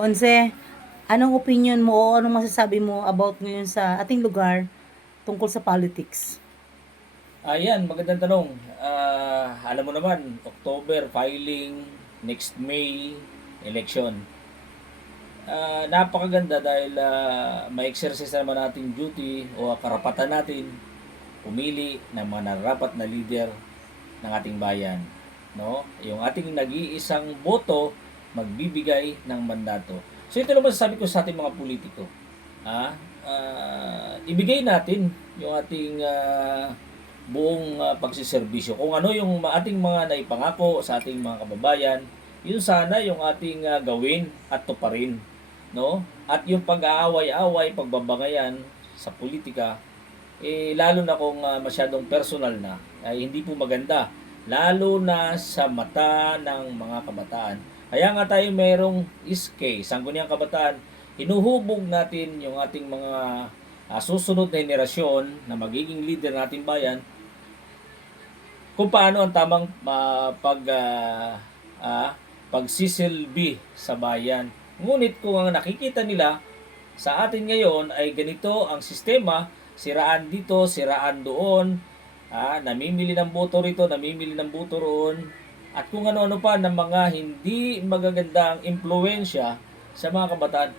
Ponce, anong opinion mo o anong masasabi mo about ngayon sa ating lugar tungkol sa politics? Ayan, magandang tanong. Alam mo naman, October filing, next May election. Napakaganda dahil ma-exercise naman natin duty o karapatan natin pumili ng mga nararapat na leader ng ating bayan. No? Yung ating nag-iisang boto magbibigay ng mandato. So ito naman sabi ko sa ating mga politiko. Ibigay natin yung ating buong pagsiservisyo. Kung ano yung ating mga naipangako sa ating mga kababayan, yun sana yung ating gawin at tuparin, no? At yung pag-aaway-away, pagbabangayan sa politika, lalo na kung masyadong personal na, ay hindi po maganda. Lalo na sa mata ng mga kabataan. Kaya nga tayo merong iske, sangguniang kabataan, hinuhubog natin yung ating mga susunod na henerasyon na magiging leader ng ating bayan kung paano ang tamang pagsisilbi sa bayan. Ngunit kung ang nakikita nila sa atin ngayon ay ganito ang sistema, siraan dito, siraan doon, namimili ng boto rito, namimili ng boto roon, at kung ano-ano pa ng mga hindi magagandang impluensya sa mga kabataan,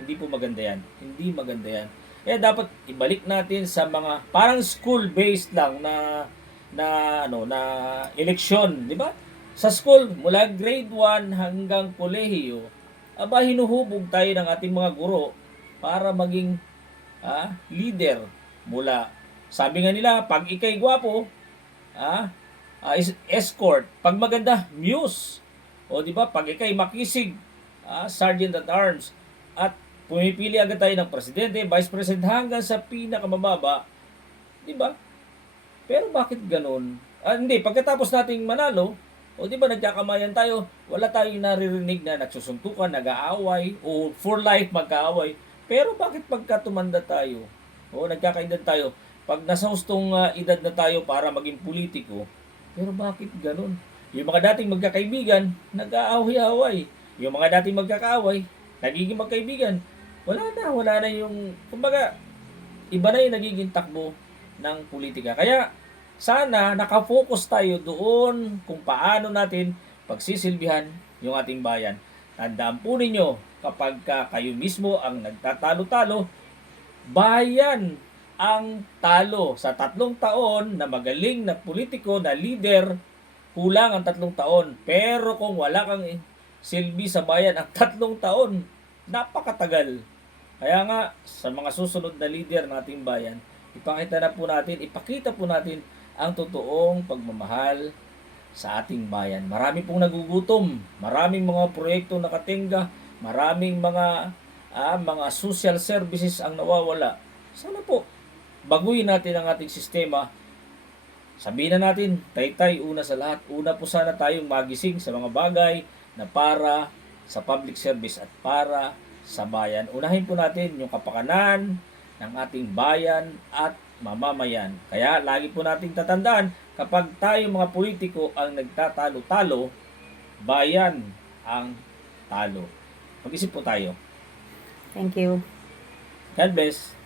hindi po maganda yan. Hindi maganda yan. Kaya dapat ibalik natin sa mga parang school-based lang na eleksyon, di ba? Sa school, mula grade 1 hanggang kolehiyo, hinuhubog tayo ng ating mga guro para maging leader mula. Sabi nga nila, pag ikay gwapo, escort. Pag maganda, muse. O di ba? Pag ikay makisig, sergeant at arms. At pumipili agad tayo ng presidente, vice president hanggang sa pinakamababa, di ba? Pero bakit ganun? Hindi, pagkatapos nating manalo, o di ba nagkakamayan tayo, wala tayong naririnig na nagsusuntukan, nag-aaway, o for life magkaaway. Pero bakit pagka tumanda tayo, o nagkakaedad tayo, pag nasa hustong edad na tayo para maging politiko, pero bakit ganun? Yung mga dating magkakaibigan, nag-aaway-away. Yung mga dating magkakaaway, nagiging magkaibigan. Wala na yung, kumbaga, iba na yung nagiging takbo ng politika. Kaya sana nakafocus tayo doon kung paano natin pagsisilbihan yung ating bayan. Tandaan po ninyo, kapag kayo mismo ang nagtatalo-talo, bayan ang talo. Sa 3 taon na magaling na politiko, na leader, kulang ang 3 taon. Pero kung wala kang silbi sa bayan ang 3 taon, napakatagal. Kaya nga, sa mga susunod na leader ng ating bayan, ipakita po natin ang totoong pagmamahal sa ating bayan. Marami pong nagugutom, maraming mga proyekto nakatingga, maraming mga social services ang nawawala. Sana po, baguhin natin ang ating sistema. Sabihin na natin, taytay una sa lahat. Una po sana tayong magising sa mga bagay na para sa public service at para sa bayan. Unahin po natin yung kapakanan ng ating bayan at mamamayan. Kaya lagi po nating tatandaan, kapag tayo mga politiko ang nagtatalo-talo, bayan ang talo. Mag-isip po tayo. Thank you. God bless.